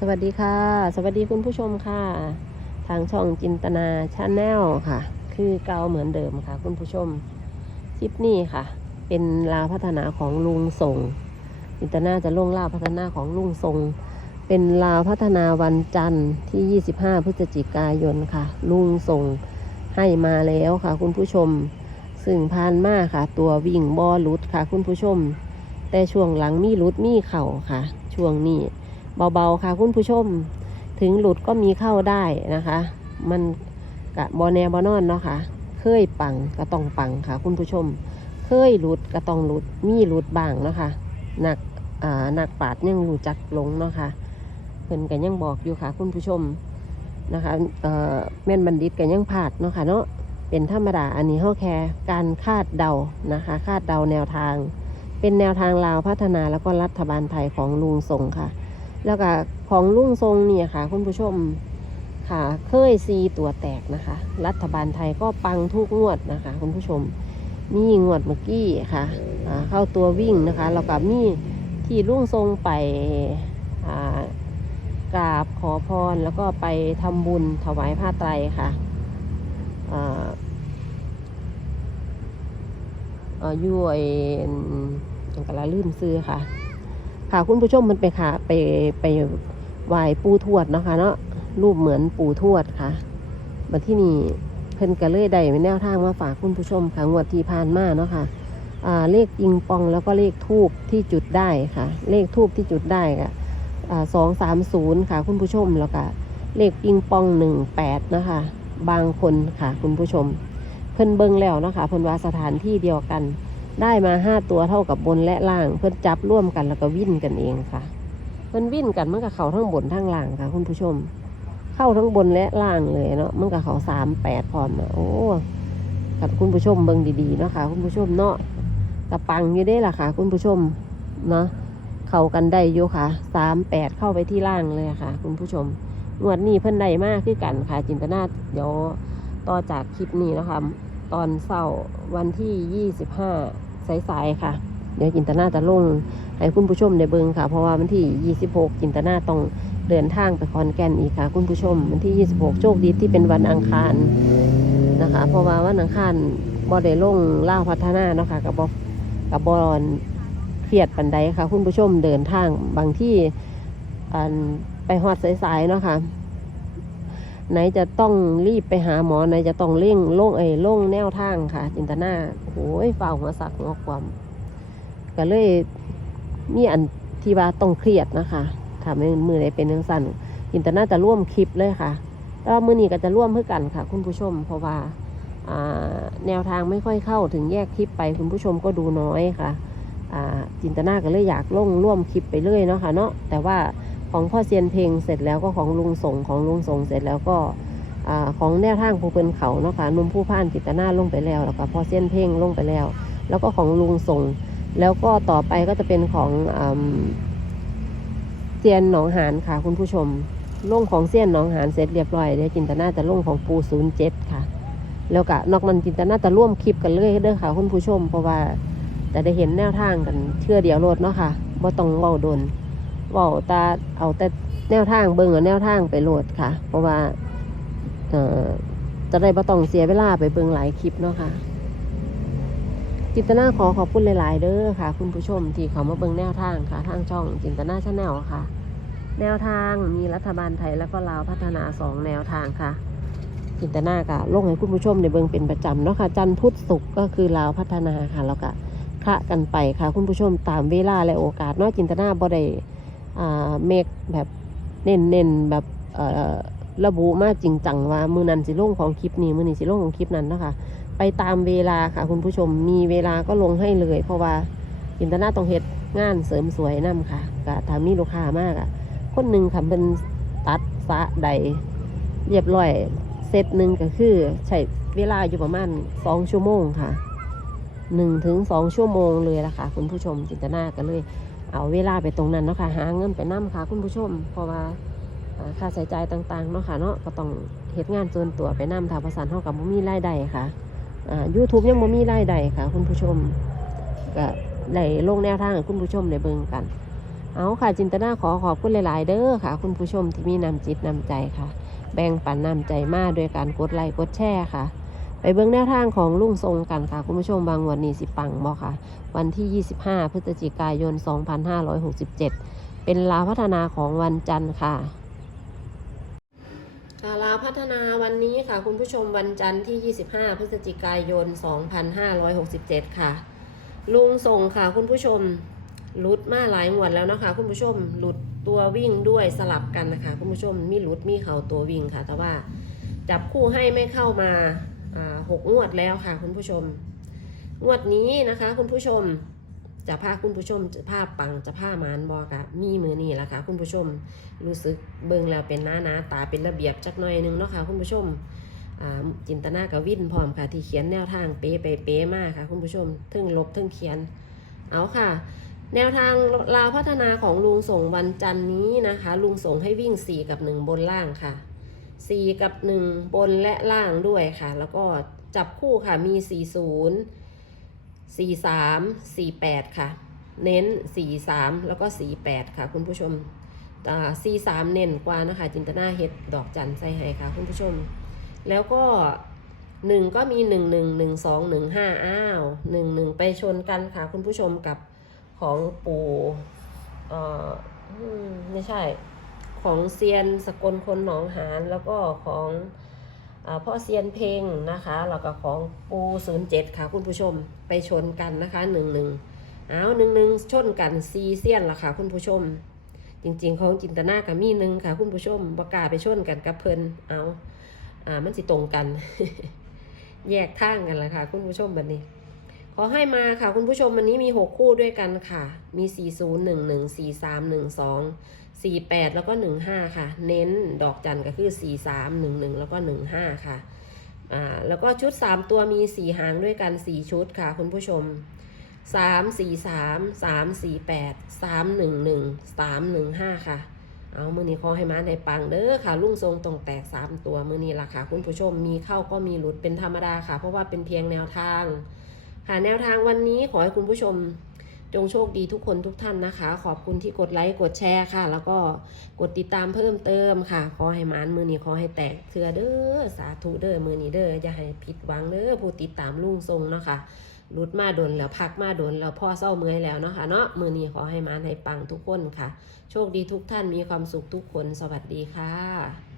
สวัสดีค่ะ สวัสดีคุณผู้ชมค่ะ ทางช่องจินตนาชาแนลค่ะ คือเก่าเหมือนเดิมค่ะ คุณผู้ชมคลิปนี้ค่ะ เป็นลาพัฒนาของลุงส่งจินตนาจะลงลาพัฒนาของลุงส่งเป็นลาพัฒนาวันจันทร์ที่ 25 พฤศจิกายนค่ะ ลุงส่งให้มาแล้วค่ะ คุณผู้ชมซึ่งผ่านมาค่ะ ตัววิ่งบอลุดค่ะ คุณผู้ชม แต่ช่วงหลังมีรุดมีเข่าค่ะ ช่วงนี้ เบาๆค่ะคุณผู้ชม ถึงหลุดก็มีเข้าได้นะคะ มันกะบอแนบอนอนเนาะค่ะ เคยปังก็ต้องปังค่ะ คุณผู้ชม เคยหลุดก็ต้องหลุด มีหลุดบ้างเนาะค่ะหนักอ่าหนักปาดยังรู้จักลงเนาะค่ะเพิ่นกันยังบอกอยู่ค่ะ คุณผู้ชมนะคะเอ่อแม่นบัณฑิตกันยังพลาดเนาะค่ะเนาะเป็นธรรมดาอันนี้เฮาแค่การคาดเดานะคะ คาดเดาแนวทาง เป็นแนวทางลาวพัฒนาแล้วก็รัฐบาลไทยของลุงทรงค่ะ แล้วก็ของลุงทรงเนี่ยค่ะ คุณผู้ชมค่ะ เคยซีตัวแตกนะคะ รัฐบาลไทยก็ปังทุกงวดนะคะ คุณผู้ชมนี่งวดเมื่อกี้ค่ะเข้าตัววิ่งนะคะแล้วก็มีที่ลุงทรงไปกราบขอพรแล้วก็ไปทำบุญถวายผ้าไตรค่ะอ่าเอ่ออยู่ไอ้จังกะละลืมซื้อค่ะ ค่ะคุณผู้ชมมันไปค่ะไปไปไหว้ปูทวดเนาะคะเนาะรูปเหมือนปูทวดค่ะมาที่นี่เพิ่นก็เลยได้เป็นแนวทางมาฝากคุณผู้ชมค่ะงวดที่ผ่านมาเนาะค่ะอ่าเลขปิงปองแล้วก็เลขทูบที่จุดได้ค่ะ เลขทูบที่จุดได้ค่ะสองสามศูนย์ค่ะ คุณผู้ชมแล้วก็เลขปิงปองหนึ่งแปดนะคะ บางคนค่ะคุณผู้ชม เพิ่นเบิ่งแล้วนะคะเพิ่นว่าสถานที่เดียวกัน ได้มาห้าตัวเท่ากับบนและล่าง เพื่อนจับร่วมกันแล้วก็วิ่นกันเองค่ะ เพื่อนวิ่นกันมันก็เขาทั้งบนทั้งล่างค่ะ คุณผู้ชม เข้าทั้งบนและล่างเลยเนาะมันก็เขาสามแปดพร้อมเนาะโอ้กับคุณผู้ชมเบิ่งดีๆเนาะค่ะ คุณผู้ชมเนาะกระปังอยู่ได้ล่ะค่ะ คุณผู้ชมเนาะเข้ากันได้อยู่ค่ะสามแปดเข้าไปที่ล่างเลยค่ะ คุณผู้ชมงวดนี้เพิ่นได้มากคือกันค่ะ จินตนาเดี๋ยวต่อจากคลิปนี้นะคะ ตอนเสาร์วันที่ยี่สิบห้า สายๆค่ะ เดี๋ยวจินตนาจะลงให้คุณผู้ชมได้เบิ่งค่ะ เพราะว่าวันที่ 26 จินตนาต้องเดินทางไปคอนแก่นอีกค่ะ คุณผู้ชม วันที่ 26 โชคดีที่เป็นวันอังคารนะคะ เพราะว่าวันอังคารบ่ได้ลงล่าพัฒนาเนาะค่ะกับบกับบอลเครียดปันใดค่ะ คุณผู้ชมเดินทางบางที่ไปฮอดสายๆเนาะค่ะ ไหนจะต้องรีบไปหาหมอไหนจะต้องเร่งโล่งเอ้โล่งแนวทางค่ะ จินตนาโอ้ยฝ่าหัวสักหัวความก็เลยมีอันที่ว่าต้องเครียดนะคะถ้าไม่มือใดเป็นทังสั้นจินตนาจะร่วมคลิปเลยค่ะแต่ว่ามือนี้ก็จะร่วมเพื่อกันค่ะ คุณผู้ชม เพราะว่าแนวทางไม่ค่อยเข้าถึงแยกคลิปไปคุณผู้ชมก็ดูน้อยค่ะจินตนาก็เลยอยากลงร่วมคลิปไปเรื่อยเนาะค่ะเนาะแต่ว่า ของพ่อเซียนเพลงเสร็จแล้วก็ของลุงส่งของลุงส่งเสร็จแล้วก็อของแนวทางผู้เป็นเขาเนาะค่ะนุ่มผู้พ่านกิตนาลงไปแล้วแล้วก็พ่อเซียนเพลงลงไปแล้ว แล้วก็ของลุงส่ง แล้วก็ต่อไปก็จะเป็นของอเซียนหนองหานค่ะ คุณผู้ชมลงของเซียนหนองหานเสร็จเรียบร้อยเดี๋ยวจินตนาจะลงของปูศูนย์เจ็ดค่ะ แล้วก็นอกนั้นจินตนาจะร่วมคลิปกันเลยเด้อค่ะคุณผู้ชม เพราะว่าจะได้เห็นแนวทางกันเชื่อเดียวโลดเนาะค่ะบ่ต้องเว้าโดน เว่าตาเอาแต่แนวทางเบิ่งเอาแนวทางไปโหลดค่ะ เพราะว่าเอ่อจะได้บ่ต้องเสียเวลาไปเบิ่งหลายคลิปเนาะค่ะจินตนาขอขอบคุณหลาย ๆ เด้อค่ะ คุณผู้ชมที่เขามาเบิ่งแนวทางค่ะ ทางช่องจินตนาชาแนลค่ะ แนวทางมีรัฐบาลไทยแล้วก็ลาวพัฒนาสองแนวทางค่ะ จินตนากะลงให้คุณผู้ชมในเบิ่งเป็นประจำเนาะค่ะจันทร์พุธศุกร์ก็คือลาวพัฒนาค่ะแล้วก็คละกันไปค่ะ คุณผู้ชมตามเวลาและโอกาสเนาะจินตนาบ่ได้ เมกแบบเน้นเน้นๆแบบระบุมาจริงจังว่า มือนันสิลงของคลิปนี้ มือนี้สิลงของคลิปนั้นนะคะ ไปตามเวลาค่ะ คุณผู้ชมมีเวลาก็ลงให้เลย เพราะว่าอินเทอร์เน็ตต้องเฮ็ดงานเสริมสวยนํค่ะก็ถ้ามีลูกค้ามากอะ คนหนึ่งค่ะเป็นตัดสะใดเรียบร้อยเซตหนึ่งก็คือใช้เวลาอยู่ประมาณสองชั่วโมงค่ะหนึ่งถึงสองชั่วโมงเลยละค่ะ คุณผู้ชมจินตนาก็เลย เอาเวลาไปตรงนั้นเนาะค่ะหาเงินไปนํค่ะคุณผู้ชม เพราะว่าอ่าค่าใช้จ่ายต่างๆเนาะค่ะเนาะก็ต้องเฮ็ดงานส่วนตัวไปนํถ้าประสานเท่ากับบ่มีรายได้ค่ะอ่า YouTube ยังบ่มีรายได้ค่ะ คุณผู้ชมก็ได้ลงแนวทางคุณผู้ชมได้เบิ่งกัน เอาค่ะจินตนาขอขอบคุณหลาย ๆ เด้อค่ะ คุณผู้ชมที่มีน้ำจิตน้ำใจค่ะ แบ่งปันน้ำใจมาโดยการกดไลค์กดแชร์ค่ะ เบื้องแนวทางของลุงทรงกันค่ะ คุณผู้ชมบางวันนี้สิปังบอค่ะ วันที่ 25 พฤศจิกายน 2567 เป็นลาพัฒนาของวันจันทร์ค่ะลาพัฒนาวันนี้ค่ะ คุณผู้ชมวันจันทร์ที่ 25 พฤศจิกายน 2567 ค่ะ ลุงส่งค่ะ คุณผู้ชมหลุดมาหลายงวดแล้วนะคะ คุณผู้ชมหลุดตัววิ่งด้วยสลับกันนะคะ คุณผู้ชมมีหลุดมีเข่าตัววิ่งค่ะ แต่ว่าจับคู่ให้ไม่เข้ามา หกงวดแล้วค่ะคุณผู้ชม งวดนี้นะคะ คุณผู้ชมจะพาคุณผู้ชมจะพาปังจะพามานบอกะมีมือนี่แหละค่ะ คุณผู้ชมรู้สึกเบิ่งแล้วเป็นหน้าหนาตาเป็นระเบียบจักหน่อยนึงเนาะค่ะคุณผู้ชมจินตนากับวินพร้อมค่ะ ที่เขียนแนวทางเป๊ะไปเป๊ะมากค่ะ คุณผู้ชมทึ่งลบทึ่งเขียนเอาค่ะ แนวทางลาวพัฒนาของลุงส่งวันจันนี้นะคะ ลุงส่งให้วิ่ง 4 กับ 1 บนล่างค่ะ 4 กับ 1 บนและล่างด้วยค่ะ แล้วก็จับคู่ค่ะมี 40 43 48 ค่ะ เน้น 43 แล้วก็ 48 ค่ะ คุณผู้ชมอ่า43เน้นกว่านะคะ จินตนาเฮ็ดดอกจันใส่ให้ค่ะคุณผู้ชม แล้วก็1ก็มี1 1 1 2 1 5อ้าว1 1ไปชนกันค่ะคุณผู้ชมกับของปูเอ่อไม่ใช่ ของเซียนสกลคนหนองหานแล้วก็ของอพ่อเซียนเพลงนะคะแล้วก็ของปูศูนย์เจ็ดค่ะคุณผู้ชมไปชนกันนะคะหนึ่งหนึ่งเอาหนึ่งหนึ่งชนกันซีเซียนละค่ะคุณผู้ชม จริงๆ ของจินตนากับมีหนึ่งค่ะคุณผู้ชมบกล้าศไปชนกันกับเพลินเอาอ่ามันสิตรงกัน แยกทางกันละค่ะ คุณผู้ชมแบบนี้ ขอให้มาค่ะ คุณผู้ชมวันนี้มี6คู่ด้วยกันค่ะ มี4 0 1 1 4 3 1 2 4 8แล้วก็15ค่ะ เน้นดอกจันก็คือ4 3 1 1แล้วก็15ค่ะอ่าแล้วก็ชุด3ตัวมี4หางด้วยกัน4ชุดค่ะ คุณผู้ชม3 4 3 3 4 8 3 1 1 3 1 5ค่ะ เอามือนี้ขอให้มาในปังเด้อค่ะลุ่งทรงตรงแตก3ตัวมือนี้ล่ะค่ะ คุณผู้ชมมีเข้าก็มีหลุดเป็นธรรมดาค่ะ เพราะว่าเป็นเพียงแนวทาง ค่ะแนวทางวันนี้ขอให้คุณผู้ชม จงโชคดีทุกคนทุกท่านนะคะ ขอบคุณที่กดไลค์กดแชร์ค่ะ แล้วก็กดติดตามเพิ่มเติมค่ะ ขอให้มานมือนี้ขอให้แตกเถื่อเด้อสาธุเด้อมือนี้เด้ออย่าให้ผิดหวังเด้อผู้ติดตามลุงทรงเนาะค่ะรุดมาโดนแล้วพักมาโดนแล้วพ่อเศร้าเมื่อยแล้วเนาะค่ะเนาะมือนี้ขอให้มานให้ปังทุกคนค่ะ โชคดีทุกท่านมีความสุขทุกคนสวัสดีค่ะ